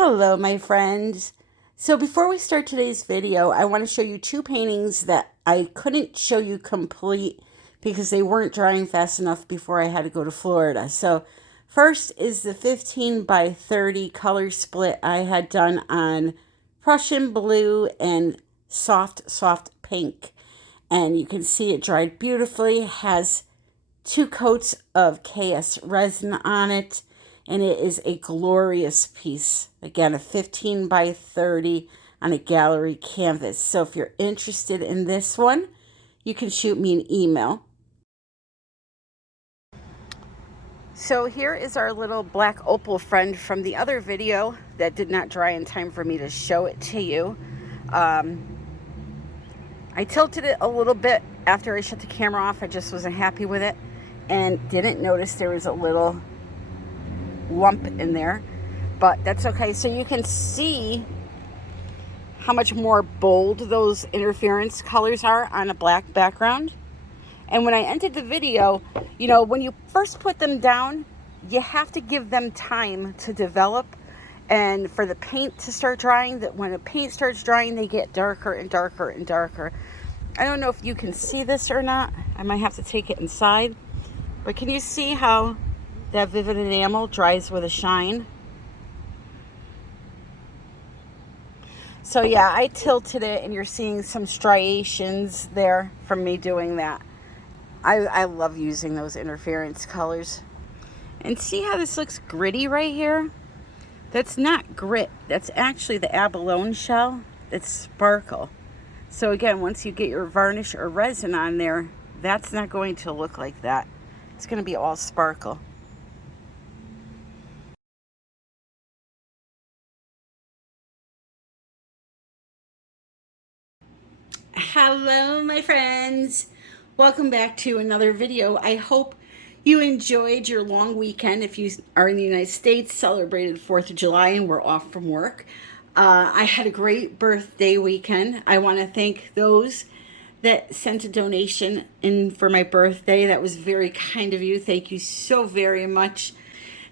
Hello, my friends. So before we start today's video, I want to show you two paintings that I couldn't show you complete because they weren't drying fast enough before I had to go to Florida. So first is the 15 by 30 color split I had done on Prussian blue and soft pink. And you can see it dried beautifully, has 2 coats of KS resin on it, and it is a glorious piece. Again, a 15 by 30 on a gallery canvas. So if you're interested in this one, you can shoot me an email. So here is our little black opal friend from the other video that did not dry in time for me to show it to you. I tilted it a little bit after I shut the camera off. I just wasn't happy with it and didn't notice there was a little lump in there, but that's okay. So you can see how much more bold those interference colors are on a black background. And when I ended the video, you know, when you first put them down, you have to give them time to develop and for the paint to start drying. That when the paint starts drying, they get darker and darker and darker. I don't know if you can see this or not. I might have to take it inside. But can you see how that vivid enamel dries with a shine? So yeah, I tilted it and you're seeing some striations there from me doing that. I love using those interference colors. And see how this looks gritty right here? That's not grit. That's actually the abalone shell. It's sparkle. So again, once you get your varnish or resin on there, that's not going to look like that. It's going to be all sparkle. Hello, my friends. Welcome back to another video. I hope you enjoyed your long weekend. If you are in the United States, celebrated 4th of July and we're off from work. I had a great birthday weekend. I want to thank those that sent a donation in for my birthday. That was very kind of you. Thank you so very much.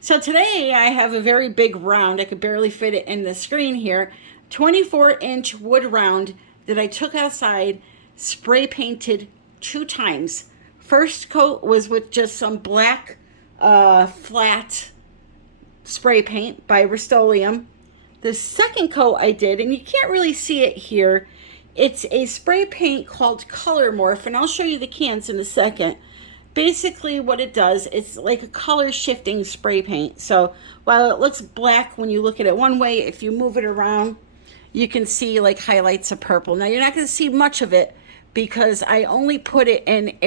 So today I have a very big round. I could barely fit it in the screen here. 24-inch wood round that I took outside, spray painted 2 times. First coat was with just some black flat spray paint by Rust-Oleum. The second coat I did, and you can't really see it here, it's a spray paint called Color Morph, and I'll show you the cans in a second. Basically what it does, it's like a color shifting spray paint. So while it looks black when you look at it one way, if you move it around, you can see like highlights of purple. Now you're not going to see much of it because I only put it in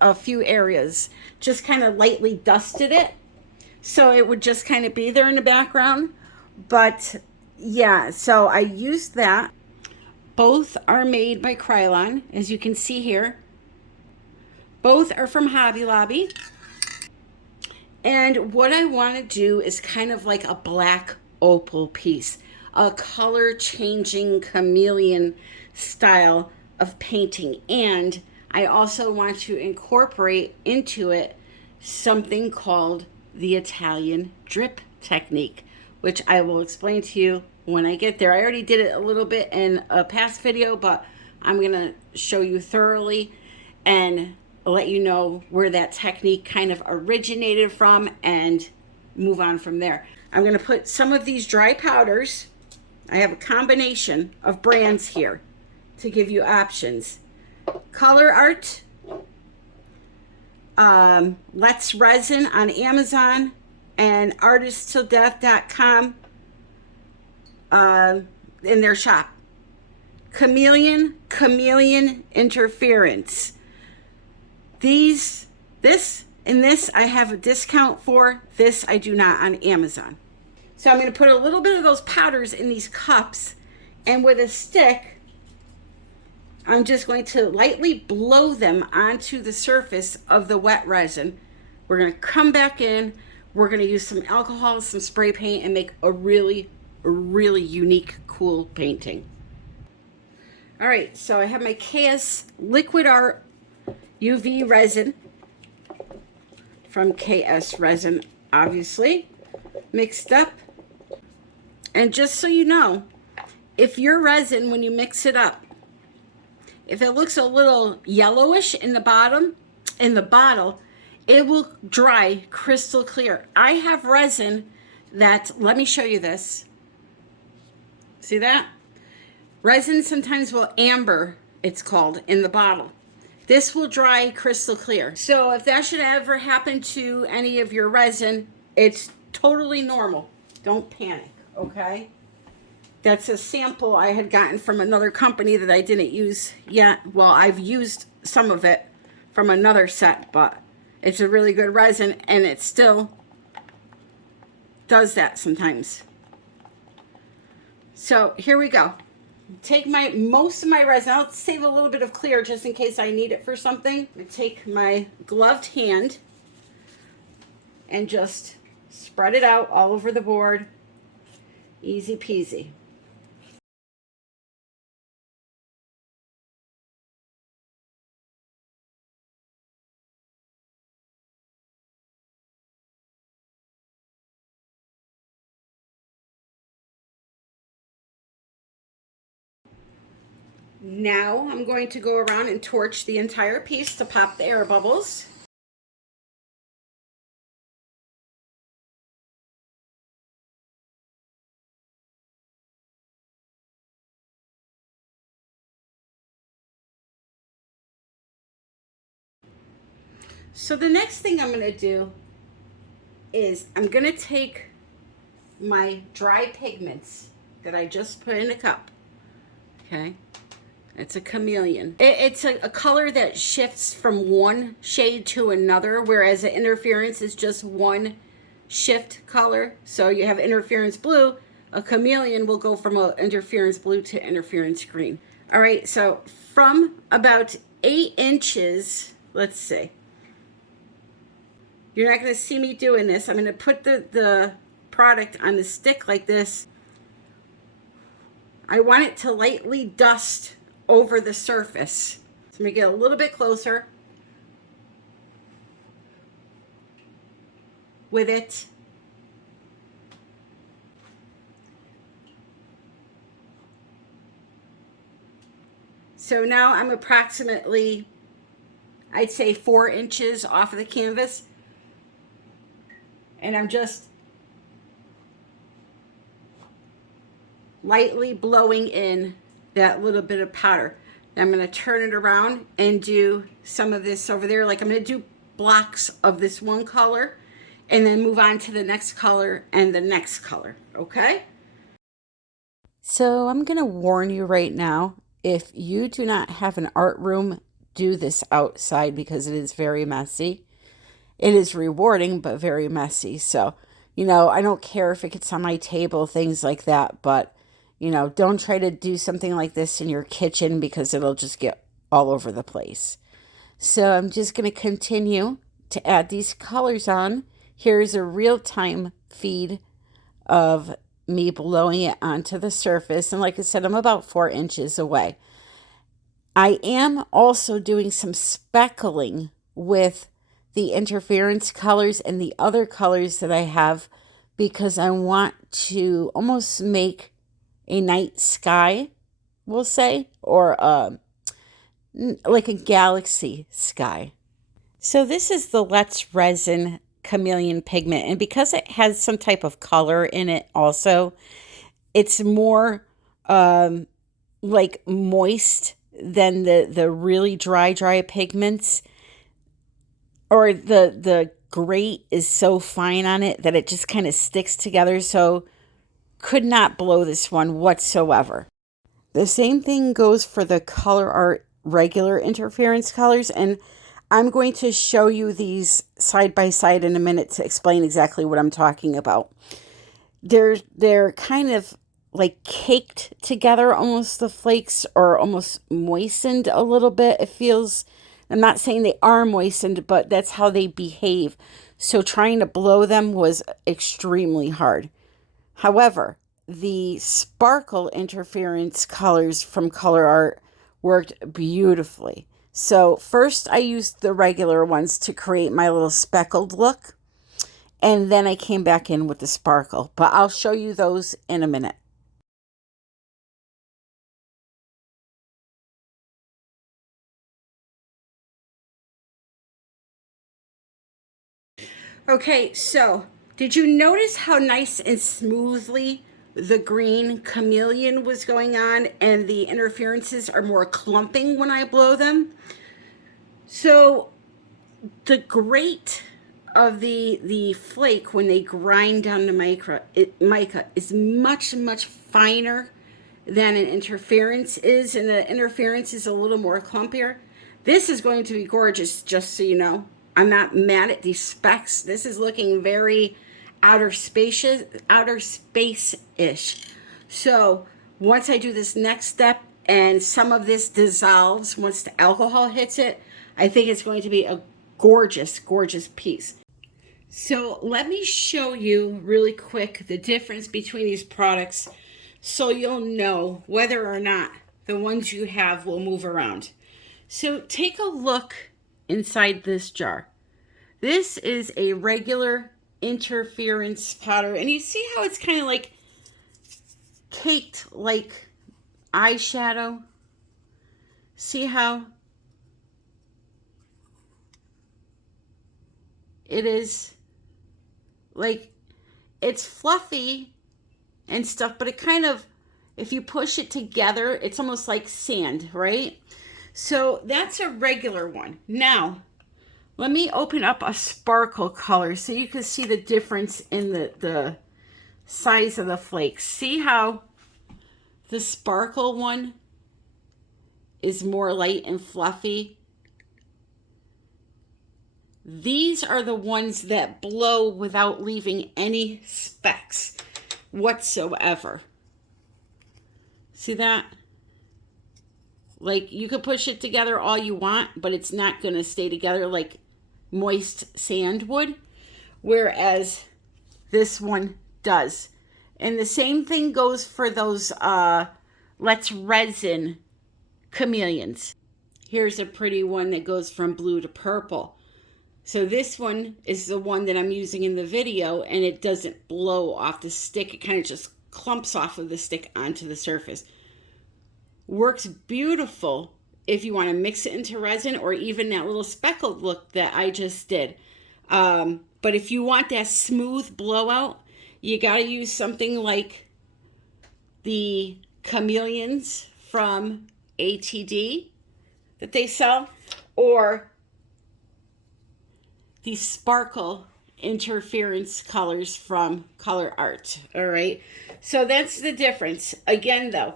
a few areas, just kind of lightly dusted it. So it would just kind of be there in the background. But yeah, so I used that. Both are made by Krylon, as you can see here. Both are from Hobby Lobby. And what I want to do is kind of like a black opal piece, a color changing chameleon style of painting. And I also want to incorporate into it something called the Italian drip technique, which I will explain to you when I get there. I already did it a little bit in a past video, but I'm going to show you thoroughly and let you know where that technique kind of originated from and move on from there. I'm going to put some of these dry powders. I have a combination of brands here to give you options. Colourarte, Let's Resin on Amazon, and artisttilldeath.com in their shop. Chameleon Interference. This I have a discount for. This I do not on Amazon. So I'm going to put a little bit of those powders in these cups, and with a stick I'm just going to lightly blow them onto the surface of the wet resin. We're going to come back in, we're going to use some alcohol, some spray paint, and make a really unique, cool painting. All right, so I have my KS Liquid Art UV resin from KS Resin, obviously, mixed up. And just so you know, if your resin, when you mix it up, if it looks a little yellowish in the bottom, in the bottle, it will dry crystal clear. I have resin that, let me show you this. See that? Resin sometimes will amber, it's called, in the bottle. This will dry crystal clear. So if that should ever happen to any of your resin, it's totally normal. Don't panic, okay? That's a sample I had gotten from another company that I didn't use yet. Well, I've used some of it from another set, but it's a really good resin, and it still does that sometimes. So here we go. Take most of my resin. I'll save a little bit of clear just in case I need it for something. I take my gloved hand and just spread it out all over the board. Easy peasy. Now I'm going to go around and torch the entire piece to pop the air bubbles. So the next thing I'm going to do is I'm going to take my dry pigments that I just put in a cup. Okay. It's a chameleon. It's a color that shifts from one shade to another, whereas an interference is just one shift color. So you have interference blue. A chameleon will go from a interference blue to interference green. All right, so from about 8 inches, let's see. You're not going to see me doing this. I'm going to put the product on the stick like this. I want it to lightly dust over the surface. So I'm going to get a little bit closer with it. So now I'm approximately, I'd say 4 inches off of the canvas. And I'm just lightly blowing in that little bit of powder. I'm going to turn it around and do some of this over there. Like I'm going to do blocks of this one color and then move on to the next color and the next color. Okay? So I'm going to warn you right now, if you do not have an art room, do this outside because it is very messy. It is rewarding, but very messy. So, you know, I don't care if it gets on my table, things like that, but you know, don't try to do something like this in your kitchen because it'll just get all over the place. So I'm just going to continue to add these colors on. Here's a real-time feed of me blowing it onto the surface. And like I said, I'm about 4 inches away. I am also doing some speckling with the interference colors and the other colors that I have because I want to almost make a night sky, we'll say, or like a galaxy sky. So this is the Let's Resin Chameleon pigment, and because it has some type of color in it also, it's more like moist than the really dry pigments, or the grate is so fine on it that it just kind of sticks together. So could not blow this one whatsoever. The same thing goes for the Colourarte regular interference colors, and I'm going to show you these side by side in a minute to explain exactly what I'm talking about. They're kind of like caked together, almost the flakes, or almost moistened a little bit. It feels, I'm not saying they are moistened, but that's how they behave. So trying to blow them was extremely hard. However, the sparkle interference colors from Colourarte worked beautifully. So first I used the regular ones to create my little speckled look. and then I came back in with the sparkle. But I'll show you those in a minute. Okay, so did you notice how nice and smoothly the green chameleon was going on, and the interferences are more clumping when I blow them? So the grate of the flake when they grind down the mica is much finer than an interference is, and the interference is a little more clumpier. This is going to be gorgeous, just so you know. I'm not mad at these specs. This is looking very outer space-ish. So once I do this next step and some of this dissolves, once the alcohol hits it, I think it's going to be a gorgeous piece. So let me show you really quick the difference between these products so you'll know whether or not the ones you have will move around. So take a look inside this jar. This is a regular interference powder, and you see how it's kind of like caked like eyeshadow? See how it is like, it's fluffy and stuff, but it kind of, if you push it together, it's almost like sand, right? So that's a regular one. Now, let me open up a sparkle color so you can see the difference in the size of the flakes. See how the sparkle one is more light and fluffy? These are the ones that blow without leaving any specks whatsoever. See that? Like, you could push it together all you want, but it's not going to stay together like moist sand would, whereas this one does. And the same thing goes for those Let's Resin chameleons. Here's a pretty one that goes from blue to purple. So this one is the one that I'm using in the video, and it doesn't blow off the stick. It kind of just clumps off of the stick onto the surface. Works beautiful if you want to mix it into resin, or even that little speckled look that I just did. But if you want that smooth blowout, you got to use something like the chameleons from ATD that they sell, or the sparkle interference colors from Colourarte. All right, so that's the difference. Again, though,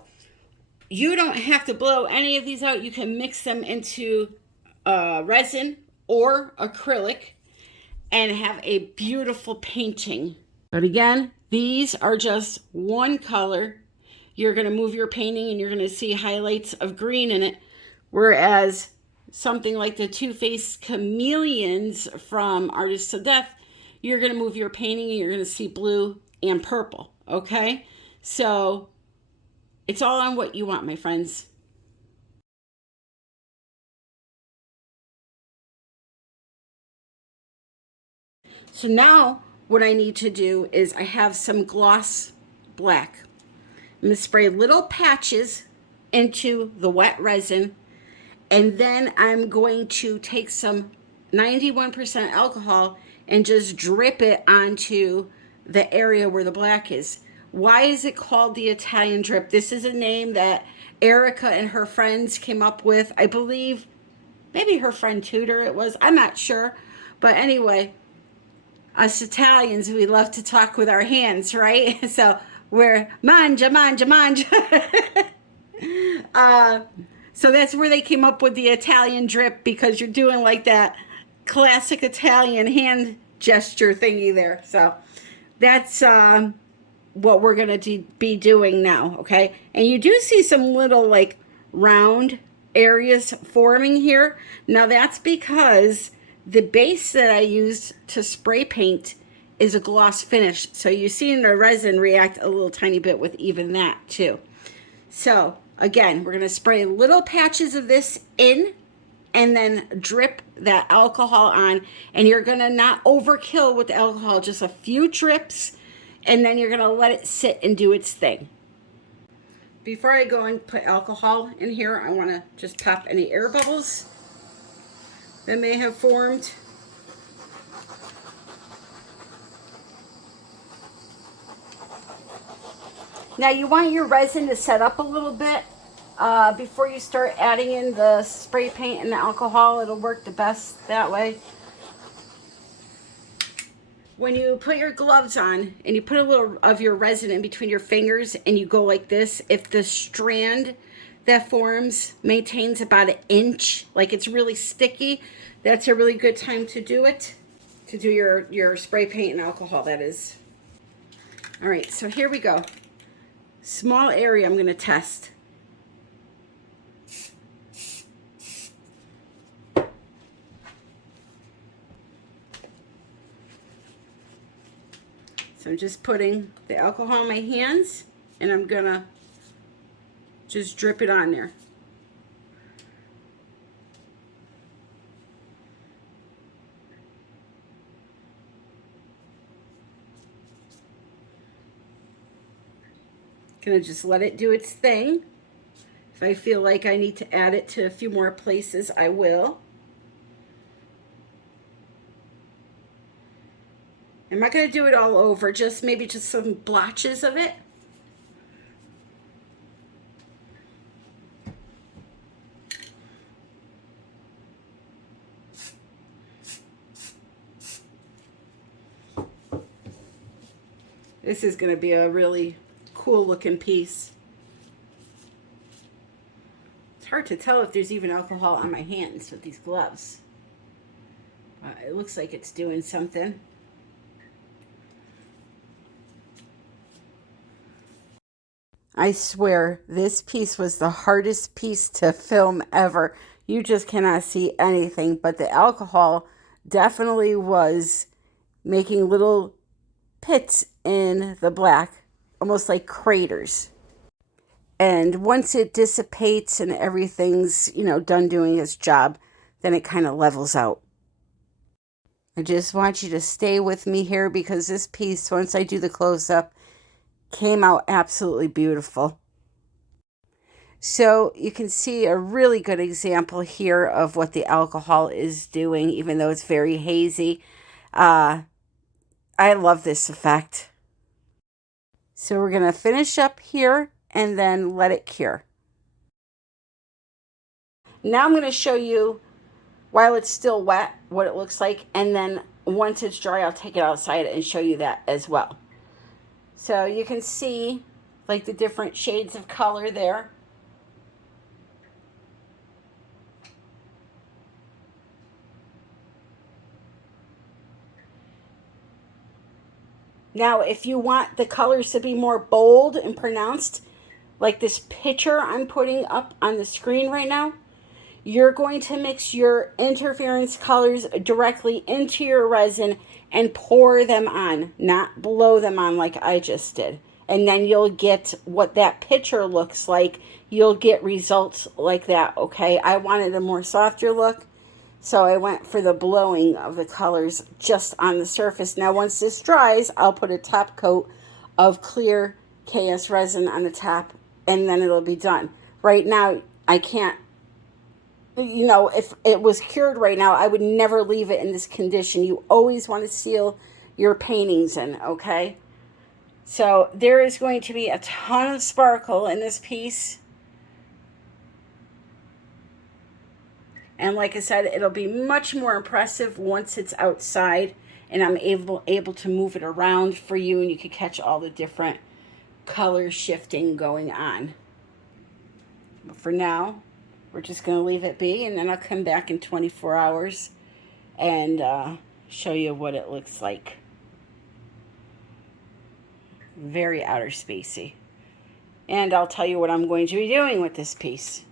you don't have to blow any of these out. You can mix them into resin or acrylic and have a beautiful painting. But again, these are just one color. You're going to move your painting and you're going to see highlights of green in it, whereas something like the Too Faced Chameleons from Artists to Death, you're going to move your painting and you're going to see blue and purple, okay? So it's all on what you want, my friends. So now what I need to do is I have some gloss black. I'm going to spray little patches into the wet resin, and then I'm going to take some 91% alcohol and just drip it onto the area where the black is. Why is it called the Italian drip? This is a name that Erica and her friends came up with. I believe maybe her friend Tudor it was. I'm not sure. But anyway, us Italians, we love to talk with our hands, right? So we're mangia. So that's where they came up with the Italian drip, because you're doing like that classic Italian hand gesture thingy there. So that's what we're going to be doing now, okay? And you do see some little like round areas forming here. Now that's because the base that I used to spray paint is a gloss finish. So you see the resin react a little tiny bit with even that too. So again, we're going to spray little patches of this in and then drip that alcohol on. And you're gonna not overkill with the alcohol, just a few drips, and then you're gonna let it sit and do its thing. Before I go and put alcohol in here, I wanna just pop any air bubbles that may have formed. Now you want your resin to set up a little bit before you start adding in the spray paint and the alcohol. It'll work the best that way. When you put your gloves on and you put a little of your resin in between your fingers and you go like this, if the strand that forms maintains about an inch, like it's really sticky, that's a really good time to do it, to do your spray paint and alcohol, that is. All right, so here we go. Small area I'm going to test. So I'm just putting the alcohol in my hands and I'm going to just drip it on there. Gonna just let it do its thing. If I feel like I need to add it to a few more places, I will. I'm not gonna do it all over, just maybe just some blotches of it. This is gonna be a really cool looking piece. It's hard to tell if there's even alcohol on my hands with these gloves. It looks like it's doing something. I swear this piece was the hardest piece to film ever. You just cannot see anything, but the alcohol definitely was making little pits in the black, almost like craters. And once it dissipates and everything's, done doing its job, then it kind of levels out. I just want you to stay with me here because this piece, once I do the close-up, came out absolutely beautiful. So you can see a really good example here of what the alcohol is doing, even though it's very hazy. I love this effect. So we're going to finish up here and then let it cure. Now I'm going to show you, while it's still wet, what it looks like. And then once it's dry, I'll take it outside and show you that as well. So you can see like the different shades of color there. Now, if you want the colors to be more bold and pronounced, like this picture I'm putting up on the screen right now, you're going to mix your interference colors directly into your resin and pour them on, not blow them on like I just did. And then you'll get what that picture looks like. You'll get results like that, okay? I wanted a more softer look, so I went for the blowing of the colors just on the surface. Now, once this dries, I'll put a top coat of clear KS resin on the top, and then it'll be done. Right now, I can't, if it was cured right now, I would never leave it in this condition. You always want to seal your paintings in, okay? So there is going to be a ton of sparkle in this piece. And like I said, it'll be much more impressive once it's outside and I'm able to move it around for you and you can catch all the different color shifting going on. But for now, we're just going to leave it be, and then I'll come back in 24 hours and show you what it looks like. Very outer spacey. And I'll tell you what I'm going to be doing with this piece.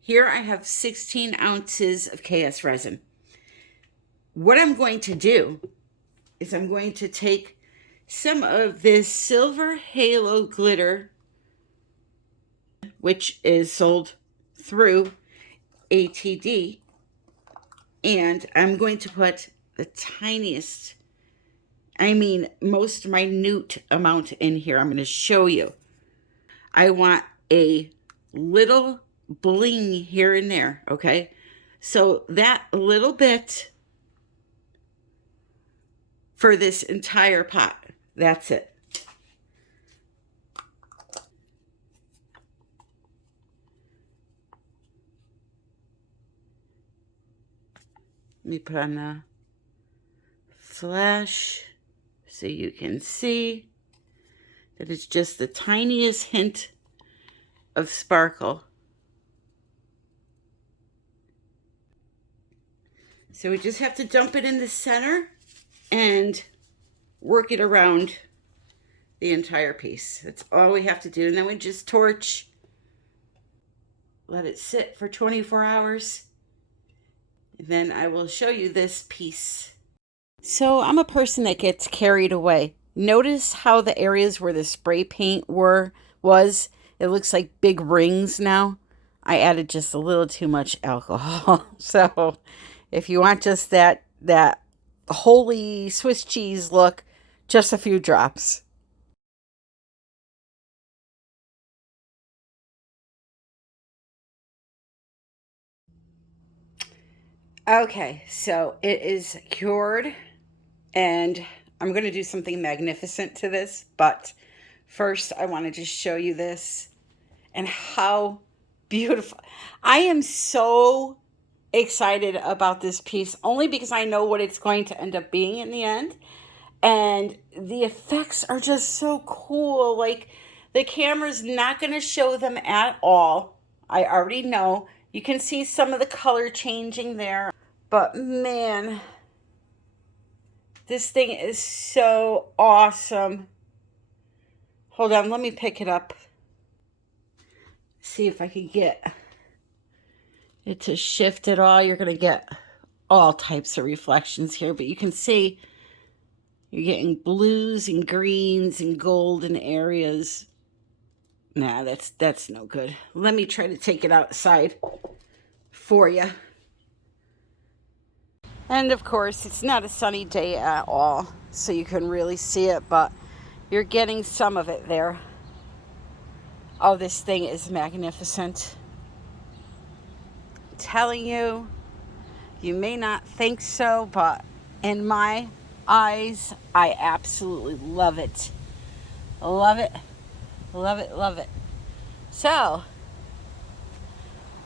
Here I have 16 ounces of KS resin. What I'm going to do is I'm going to take some of this silver halo glitter which is sold through ATD. And I'm going to put the tiniest, I mean, most minute amount in here. I'm going to show you. I want a little bling here and there, okay? So that little bit for this entire pot. That's it. Let me put on the flash so you can see that it's just the tiniest hint of sparkle. So we just have to dump it in the center and work it around the entire piece. That's all we have to do. And then we just torch, let it sit for 24 hours. And then I will show you this piece. So I'm a person that gets carried away. Notice how the areas where the spray paint was, it looks like big rings now. I added just a little too much alcohol. So if you want just that holy Swiss cheese look, just a few drops. Okay, so it is cured, and I'm going to do something magnificent to this, but first I want to just show you this and how beautiful. I am so excited about this piece, only because I know what it's going to end up being in the end, and the effects are just so cool. Like, the camera's not going to show them at all. I already know. You can see some of the color changing there. But man, this thing is so awesome. Hold on, let me pick it up. See if I can get it to shift at all. You're going to get all types of reflections here, but you can see you're getting blues and greens and golden areas. Nah, that's no good. Let me try to take it outside for you. And of course, it's not a sunny day at all, so you can really see it, but you're getting some of it there. Oh, this thing is magnificent. I'm telling you, you may not think so, but in my eyes, I absolutely love it. Love it, love it, love it. So,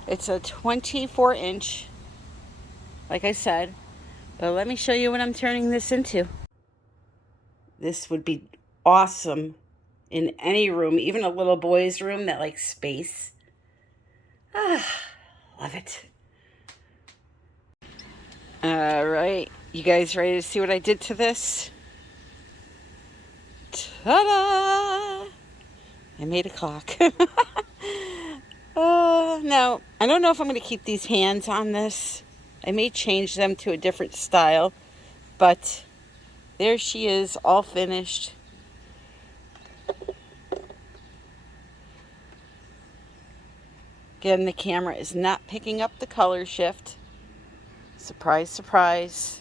it's a 24-inch, like I said, but let me show you what I'm turning this into. This would be awesome in any room, even a little boy's room that likes space. Ah, love it. All right, you guys ready to see what I did to this? Ta-da! I made a clock. Now, I don't know if I'm going to keep these hands on this. I may change them to a different style, but there she is, all finished. Again, the camera is not picking up the color shift. Surprise, surprise.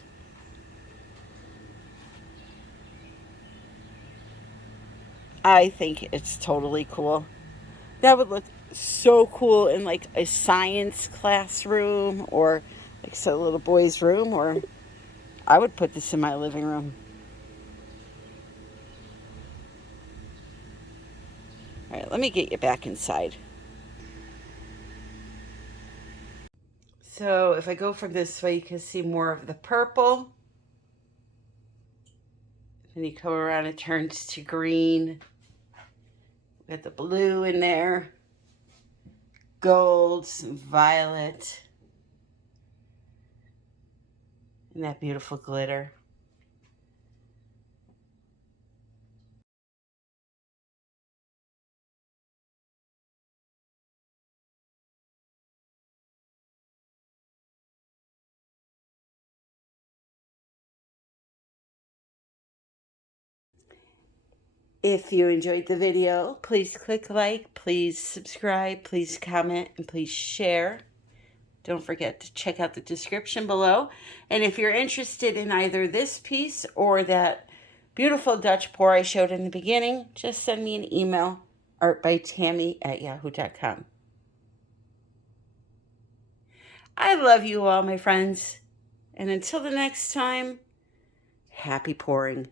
I think it's totally cool. That would look so cool in like a science classroom, or like a little boy's room, or I would put this in my living room. All right, let me get you back inside. So if I go from this way, you can see more of the purple. Then you come around, it turns to green. We got the blue in there. Gold, some violet. And that beautiful glitter. If you enjoyed the video, please click like, please subscribe, please comment, and please share. Don't forget to check out the description below. And if you're interested in either this piece or that beautiful Dutch pour I showed in the beginning, just send me an email, artbytammy@yahoo.com. I love you all, my friends. And until the next time, happy pouring.